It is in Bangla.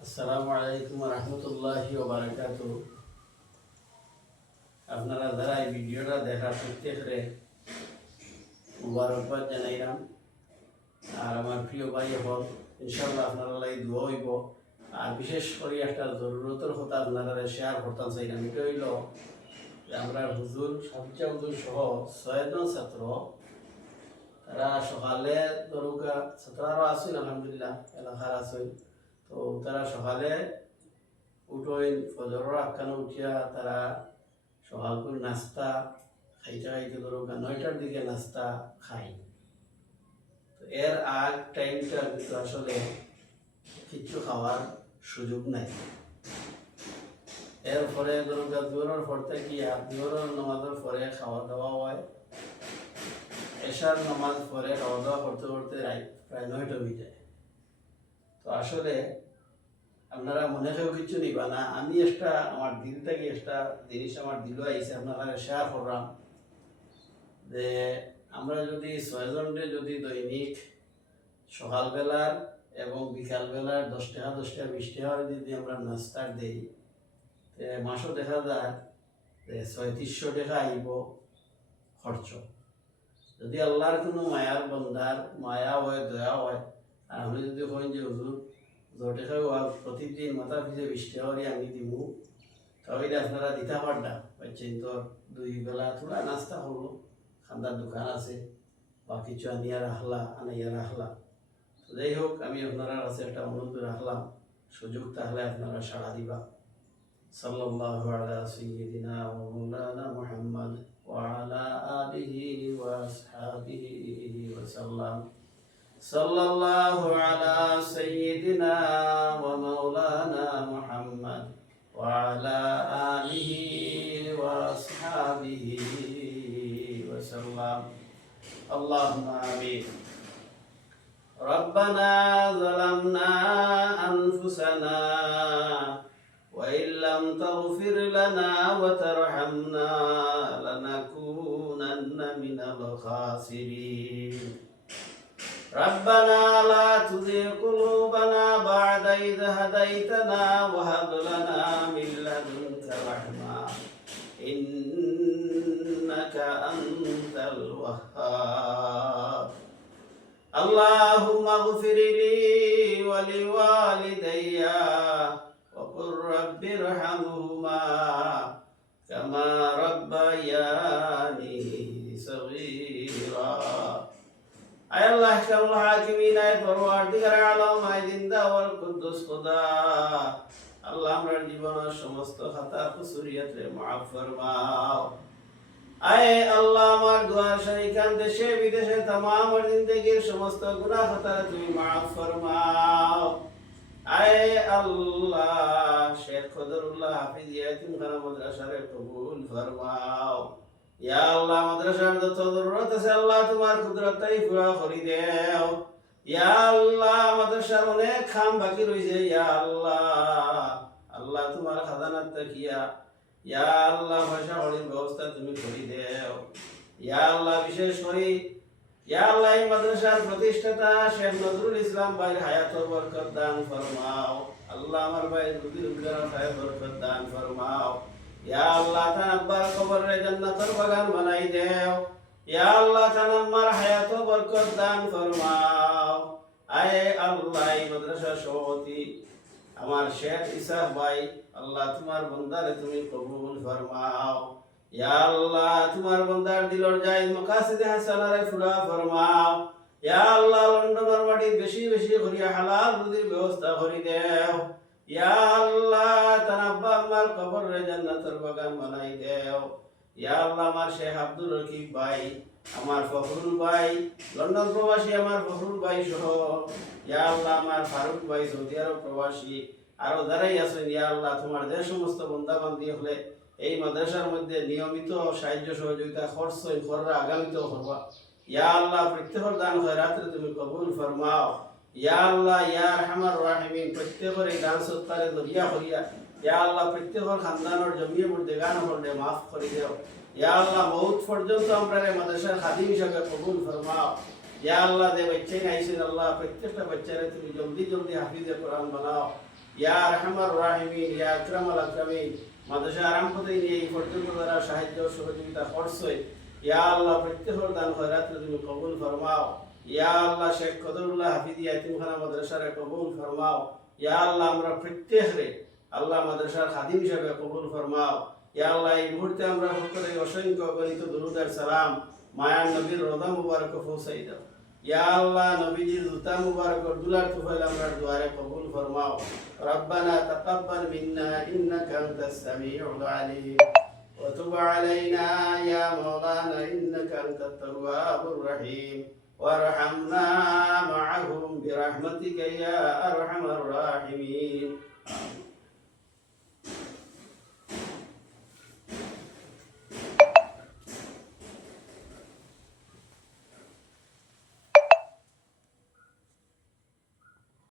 আসসালামু আলাইকুম রহমতুল্লাহি ওয়া বারাকাতুহু। আপনারা যারা এই ভিডিওটা দেখার প্রত্যেকরে মুবারকবাদ জানাইলাম। আর আমার প্রিয় ভাই হল ইনশাআল্লাহ আপনারা লাগি দোয়া হইব। আর বিশেষ করে একটা জরুরতের কথা আপনারা শেয়ার করতাম চাইলাম, এটা হইল যে আমরা হুজুর সাবিজা হুজুর সহ 6জন ছাত্র, তারা সকালে দরুকা ছাত্ররা আসেন আলহামদুলিল্লাহ এলাকার আসেন। তো তারা সকালে উঠোইন ফজরের আখ্যানে উঠিয়া তারা সকাল করে নাস্তা খাইতে খাইতে ধরো 9টার দিকে নাস্তা খাই। তো এর আগ টাইমটা কিন্তু আসলে কিচ্ছু খাওয়ার সুযোগ নাই। এরপরে ধরো জোহরের পর থেকে জোহরের নামাজের পরে খাওয়া দাওয়া হয়, এশার নামাজ পরে খাওয়া দাওয়া করতে করতে প্রায় 9টা হয়ে যায়। তো আসলে আপনারা মনে কেউ কিছু নিবা না, আমি একটা আমার দিল থেকে একটা জিনিস আমার দিল আইসে আপনারা শেয়ার করলাম যে আমরা যদি 6জনকে যদি দৈনিক সকালবেলার এবং বিকালবেলার 10 টাকা 10 টাকা 20 টাকা যদি আমরা নাস্তার দিই, মাসও দেখা যায় যে 3600 টাকা আইব খরচ। যদি আল্লাহর কোনো মায়ার বন্দার মায়া হয় দয়া হয়, আর আমি যদি কই যে হুজুর প্রতিদিন মাথা পিছিয়ে 20 টাকা করে আমি দিব, তাহলে আপনারা দিতে পারডা পাচ্ছেন। তো 2 বেলা থোড়া নাস্তা করলো, খান্দার দোকান আছে বা কিছু আনিয়া রাখলা। তো যাই হোক, আমি আপনারা কাছে একটা অনুরোধ রাখলাম, সুযোগ তাহলে আপনারা সাড়া দিবা। সাল্লাল্লাহু আলা সাইয়্যিদিনা ওয়া মাওলানা মুহাম্মদ ওয়া আলা আলিহি ওয়া আসহাবিহি ওয়া সাল্লাম। সাল্লাল্লাহু আলা সাইয়্যিদিনা ওয়া মাওলানা মুহাম্মদ ওয়া আলা আলিহি ওয়া আসহাবিহি ওয়া সাল্লাম। আল্লাহুম্মা আমিন। রব্বানা যালামনা আনফুসানা ওয়া ইল্লাম তাগফির লানা ওয়া তারহামনা লানাকুনান্না মিনাল খাসিরিন। ربنا لا تزغ قلوبنا بعد إذ هديتنا وهب لنا من لدنك رحمة إنك أنت الوهاب. اللهم اغفر لي ولوالدي وقل رب ارحمهما كما ربياني صغيرا. আয় আল্লাহ কামুল হাকিমিন, আয় পরওয়ারদিগার আলম, আয় জিন্দা ওয়াল কুদ্দুস খুদা, আল্লাহ আমার জীবনের সমস্ত খাতা কুসুরিয়াতে মাফ ফরমাও। আয় আল্লাহ আমার দুয়ার শরীকান দেশে বিদেশে तमाम আমার জিন্দেগীর সমস্ত গুনাহ খাতা তুমি মাফ ফরমাও। আয় আল্লাহ শেখ কদরুল্লাহ হাফিজ ইয়াতিমখানা মাদ্রাসারে কবুল ফরমাও। ইয়া আল্লাহ মাদ্রাসার যত জরুরত আছে আল্লাহ তোমার কুদরতই পুরা করে দাও। ইয়া আল্লাহ মাদ্রাসার অনেক কাম বাকি রইছে, ইয়া আল্লাহ আল্লাহ তোমার খাজানাত তাকিয়া ইয়া আল্লাহ ভাষা হরির ব্যবস্থা তুমি করে দাও। ইয়া আল্লাহ বিশেষ করে ইয়া আল্লাহ এই মাদ্রাসার প্রতিষ্ঠাতা শেখ নজরুল ইসলাম ভাইয়ের হায়াত বরকত দান ফরমাও। আল্লাহ আমার ভাই রুজির হায়াত বরকত দান ফরমাও। ইয়া আল্লাহ তার আব্বার কবরে জান্নাতের বাগান বানাই দেও। ইয়া আল্লাহ তার আম্মার হায়াত বরকত দান ফরমাও। আয় আল্লাহ এই মাদ্রাসা সভাপতি আমার শেখ ইসাক ভাই, আল্লাহ তোমার বান্দারে তুমি কবুল ফরমাও। ইয়া আল্লাহ তোমার বান্দার দিলর জায়েজ মাকাসিদে হাসানারে পুরা ফরমাও। ইয়া আল্লাহ লন্ডনের মাটি বেশি বেশি করিয়া হালাল রুজির ব্যবস্থা করে দেও। ইয়া আল্লাহ তার আব্বা আম্মার কবরে জান্নাতের বাগান বানাই দেও। ইয়া আল্লাহ আমার শেখ আব্দুল রকিব ভাই, আমার ফখরুল ভাই লন্ডন প্রবাসী, আমার ফখরুল ভাই সহ ইয়া আল্লাহ আমার ফারুক ভাই সৌদি আরব প্রবাসী, আরো যারাই আছেন ইয়া আল্লাহ তোমার যে সমস্ত বন্দাবান্দি হলে এই মাদ্রাসার মধ্যে নিয়মিত সাহায্য সহযোগিতা খরচই কররা আগামীতেও করবা। ইয়া আল্লাহ প্রত্যেকের দান খয়রাতে তুমি কবুল ফরমাও। ইয়া আল্লাহ ইয়া আরহামার রাহিমিন প্রত্যেকের এই দান সৎকারে দরিয়া করিয়া ইয়া আল্লাহ প্রত্যেকের খানদানের জমিয়ে মধ্যে গান হলে মাফ করে দাও। ইয়া আল্লাহ মউত পর্যন্ত আমরা মাদ্রাসার খাদিম হিসাবে কবুল ফরমাও। ইয়া আল্লাহ দে বাচ্চাই আইছেন আল্লাহ প্রত্যেকটা বাচ্চারে তুমি জলদি জলদি হাফিজে কোরআন বানাও। ইয়া আরহামার রাহিমিন, ইয়া আকরামাল আকরামিন। মাদ্রাসা আরাম হতে নিয়ে এই পর্যন্ত যারা সাহায্য সহযোগিতা করছে, ইয়া আল্লাহ প্রত্যেকের দান খয়রাত তুমি কবুল ফরমাও। ইয়া আল্লাহ শেখ কদরুল্লাহ হাফিজি ইয়াতিমখানা মাদ্রাসার কবুল ফরমাও। ইয়া আল্লাহ আমরা প্রত্যেকরে আল্লাহ মাদ্রাসার খাদিম হিসাবে কবুল ফরমাও। ইয়া আল্লাহ এই মুহূর্তে আমরা সকলে অসংখ্য গণিত দুরুদ আর সালাম মায়ার নবীর রোজা মুবারক পৌঁছাই দাও। ইয়া আল্লাহ নবীজির জুতা মুবারক দুলার তুফাইল আমরা দুয়ারে কবুল ফরমাও। রব্বানা তাকাব্বাল মিন্না ইন্নাকা আনতাস সামিউল আলিম ওয়া তুব আলাইনা ইয়া মাওলানা ইন্নাকা আনতাত তাওয়াবুর রহিম ওয়ারহামনা মাআহুম বিরহমাতিকা ইয়া আরহামার রাহিমিন।